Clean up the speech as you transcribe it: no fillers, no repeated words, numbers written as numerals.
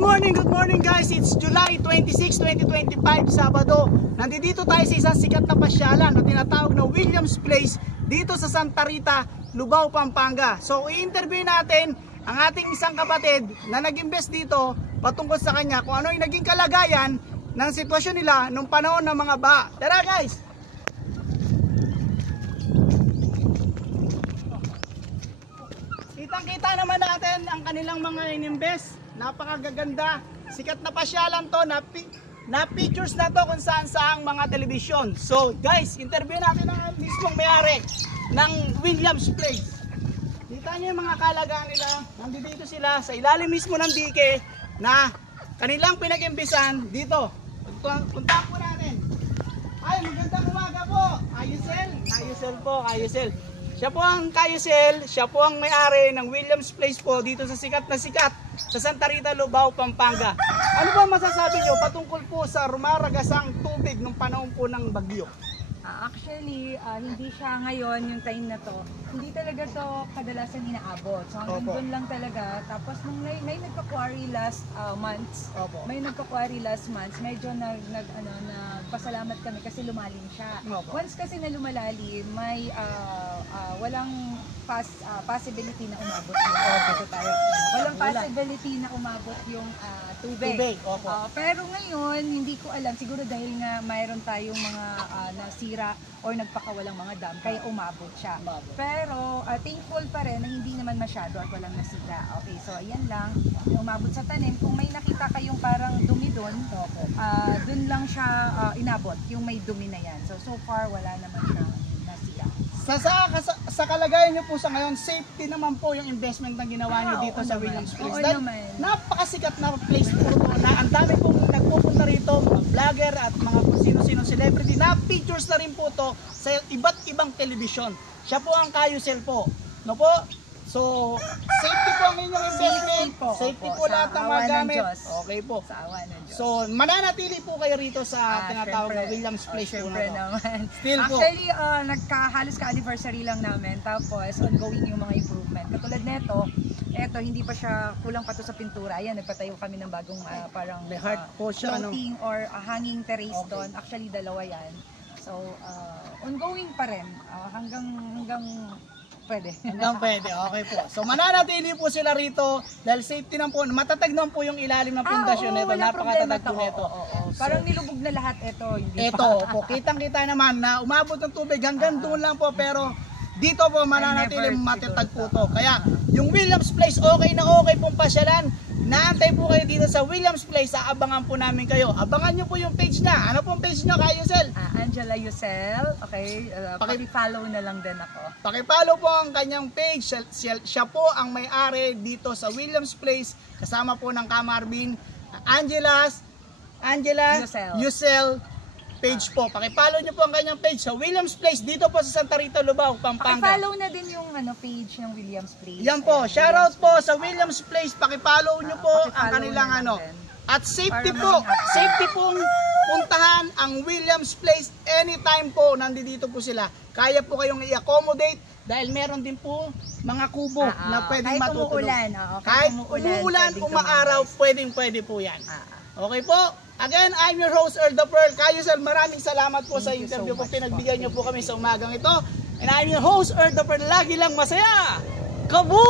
Good morning guys. It's July 26, 2025, Sabado. Nandito tayo sa isang sikat na pasyalan na tinatawag na Williams Place dito sa Santa Rita, Lubao, Pampanga. So i-interview natin ang ating isang kapatid na nag-invest dito patungkol sa kanya kung ano yung naging kalagayan ng sitwasyon nila nung panahon ng mga baha. Tara guys! Kitang-kita naman natin ang kanilang mga in-invest. Napakagaganda. Sikat na pasyalan to, na pictures na to kung saan saang mga telebisyon. So guys, interview natin ang mismong may-ari ng Williams Place. Kita niyo yung mga kalagayan nila. Nandito sila sa ilalim mismo ng dike na kanilang pinag-imbisan dito. Punta po natin. Ay, magandang umaga po. Kayusel po. Siya po ang Kayusel, siya po ang may-ari ng Williams Place po dito sa sikat na sikat sa Santa Rita, Lubao, Pampanga. Ano ba masasabi nyo patungkol po sa rumaragasang tubig nung panahon po ng bagyo? Actually, hindi siya ngayon yung time na to. Hindi talaga to kadalasan inaabot. So hanggang doon lang talaga. Tapos nung may nagka-quarry last months, medyo nagpasalamat kami kasi lumalim siya. Once kasi na lumalalim, may walang possibility na umabot walang possibility na umabot yung tubig. Pero ngayon, hindi ko alam, siguro dahil nga mayroon tayong mga nasira or nagpakawalang mga dam, kaya umabot siya. Pero thankful pa rin na hindi naman masyado at walang nasira. Okay, so ayan lang, umabot sa tanim. Kung may nakita kayong parang dumi doon, doon lang siya inabot, yung may dumi na yan. So far, wala naman siya nasira. Sa kalagayan nyo po sa ngayon, safety naman po yung investment na ginawa nyo dito sa Williams Place. Napakasikat na place po ito na ang dami pong nagpupunta rito, mga vlogger at mga sino-sino celebrity na pictures na rin po ito sa iba't ibang telebisyon. Siya po ang Kayusel po. No po? So, safety po ang inyong investment. Safety po lahat ng mga gamit. Okay po. Sa awa ng Diyos. So, mananatili po kayo rito sa tinatawag na Williams Place po na naman. Still po. Actually, halos ka-anniversary lang namin. Tapos, ongoing yung mga improvement. Katulad neto, hindi pa siya, kulang pa to sa pintura. Ayan, nagpatayo kami ng bagong parang may heart po siya, floating or hanging terrace doon. Actually, dalawa yan. So, ongoing pa rin. Hanggang pwede. Okay po. So mananatili po sila rito dahil safety naman po. Matatag naman po yung ilalim ng pundasyon nito. Napakatatag po nito. Parang nilubog na lahat ito. Po, kitang-kita naman na umabot ng tubig hanggang doon lang po, pero dito po mananatili matatag po to. Kaya yung Williams Place okay pong pasyalan. Naantay po kayo dito sa Williams Place. Aabangan po namin kayo. Abangan nyo po yung page na. Ano pong page nyo, Kayusel? Angela Yusel. Okay, paki-follow na lang din ako. Paki-follow po ang kanyang page. Siya po ang may-ari dito sa Williams Place. Kasama po ng Kamarbin, Angela Yusel page po. Paki-follow nyo po ang kanyang page sa Williams Place dito po sa Santa Rita, Lubao, Pampanga. Paki-follow na din yung page ng Williams Place. Yan po. Shoutout po sa Williams Place. Paki-follow nyo po ang kanilang At safety pong puntahan ang Williams Place anytime po. Nandito po sila. Kaya po kayong i-accommodate dahil meron din po mga kubo na pwedeng matutulog. Kahit umuulan, umaaraw, pwede po yan. Okay po? Again, I'm your host, Earl the Pearl. Kayusel, maraming salamat po sa interview po. Pinagbigyan niyo po kami sa umagang ito. And I'm your host, Earl the Pearl. Lagi lang masaya. Kaboom!